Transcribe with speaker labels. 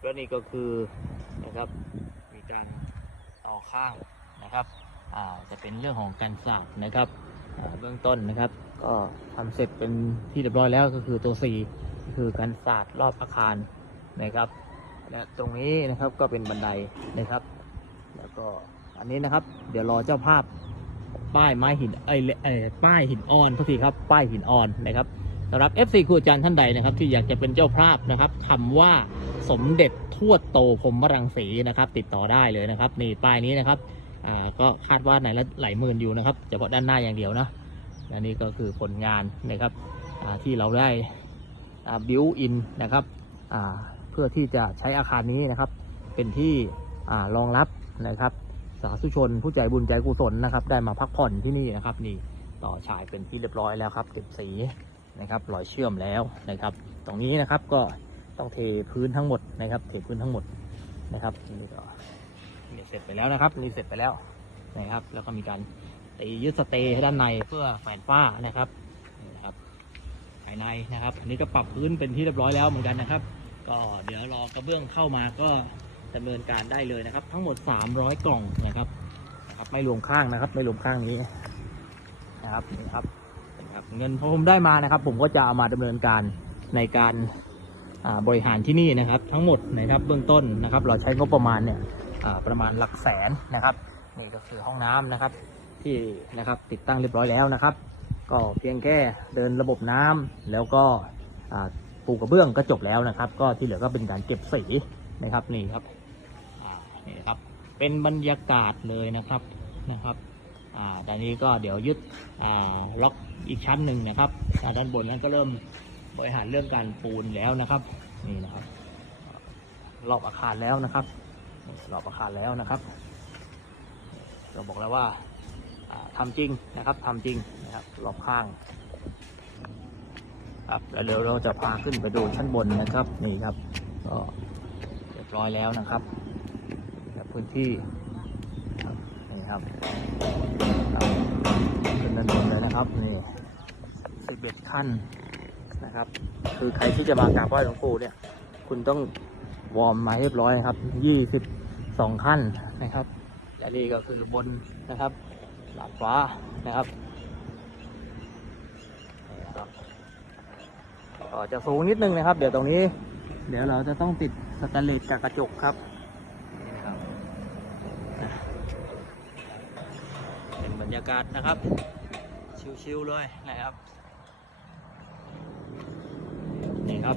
Speaker 1: แล้วนี่ก็คือนะครับมีการต่อข้างนะครับอ่าจะเป็นเรื่องของการสาดนะครับเบื้องต้นนะครับ ก็ทำเสร็จเป็นที่เรียบร้อยแล้วก็คือตัว 4 ก็คือการสาดรอบอาคารนะครับ และตรงนี้นะครับก็เป็นบันไดนะครับ แล้วก็อันนี้นะครับ เดี๋ยวรอเจ้าภาพป้ายไม้หินเอ้ยเอ้ยป้ายหินอ่อนทุกทีครับป้ายหินอ่อนนะครับ สำหรับ FC ครูอาจารย์ท่านใดนะครับ ที่อยากจะเป็นเจ้าภาพนะครับคำว่าสมเด็จทวดโตพรมรังสีนะครับ ติดต่อได้เลยนะครับนี่ป้ายนี้นะครับอ่าก็คาดว่าไหนละหลายหมื่นอยู่นะครับเฉพาะด้านหน้าอย่างเดียวนะและนี่ก็คือผลงานนะครับอ่าที่เราได้บิวอินนะครับอ่าเพื่อที่จะใช้อาคารนี้นะครับ เป็นที่อ่ารองรับนะครับสาธุชนผู้ใจบุญใจกุศลนะครับ ได้มาพักผ่อนที่นี่นะครับ นี่ต่อฉายเป็นที่เรียบร้อยแล้วครับเก็บสี นะครับรอยเชื่อมแล้วนะครับ ตรงนี้นะครับก็ต้องเทพื้นทั้งหมดนะครับ เทพื้นทั้งหมดนะครับนี่ก็นี่เสร็จไปแล้วนะครับนี่เสร็จไปแล้วนะครับ แล้วก็มีการตียึดสเตย์ให้ด้านในเพื่อแฝนฝ้านะครับนี่นะครับ ภายในนะครับอันนี้ก็ปรับพื้นเป็นที่เรียบร้อยแล้วเหมือนกันนะครับ ก็เดี๋ยวรอกระเบื้องเข้ามาก็ดำเนินการได้เลยนะครับ ทั้งหมด 300 กล่องนะครับนะครับ ไม่รวมข้างนะครับ ไม่รวมข้างนี้นะครับนี่ครับนะครับ เงินผมได้มานะครับ ผมก็จะเอามาดำเนินการในการบริหารที่นี่นะครับ ทั้งหมดนะครับเบื้องต้นนะครับ เราใช้งบประมาณเนี่ยประมาณหลักแสนนะครับนี่ก็คือห้องน้ำนะครับที่นะครับติดตั้งเรียบร้อยแล้วนะครับ ก็เพียงแค่เดินระบบน้ำแล้วก็ปูกระเบื้องก็จบแล้วนะครับ ก็ที่เหลือก็เป็นการเก็บสีนะครับนี่ครับนี่นะครับเป็นบรรยากาศเลยนะครับนะครับ อ่นนี้ก็เดี๋ยวยึดล็อกอีกชั้นหนึ่งนะครับด้านบนนั้นก็เริ่มบริหารเรื่องการปูนแล้วนะครับนี่นะครับ รอบอาคารแล้วนะครับ รอบอาคารแล้วนะครับเราบอกแล้วว่าอ่าทำจริงนะครับทำจริงนะครับรอบข้างครับแล้วเดี๋ยวเราจะพาขึ้นไปดูชั้นบนนะครับนี่ครับ ก็เรียบร้อยแล้วนะครับพื้นที่ นี่ครับครับขึ้นด้านบนเลยนะครับนี่สิบเอ็ดขั้นนะครับ คือใครที่จะมากราบไหว้หลวงปู่เนี่ย คุณต้องวอร์มมาเรียบร้อยนะครับยี่สิบสองขั้นนะครับและนี่ก็คือบนนะครับดาดฟ้านะครับนี่นะครับก็จะสูงนิดนึงนะครับ เดี๋ยวตรงนี้ เดี๋ยวเราจะต้องติดสแตนเลสกับกระจกครับนี่นะครับเป็นบร รยากาศนะครับ ชิวๆเลยนะครับ นี่ครับ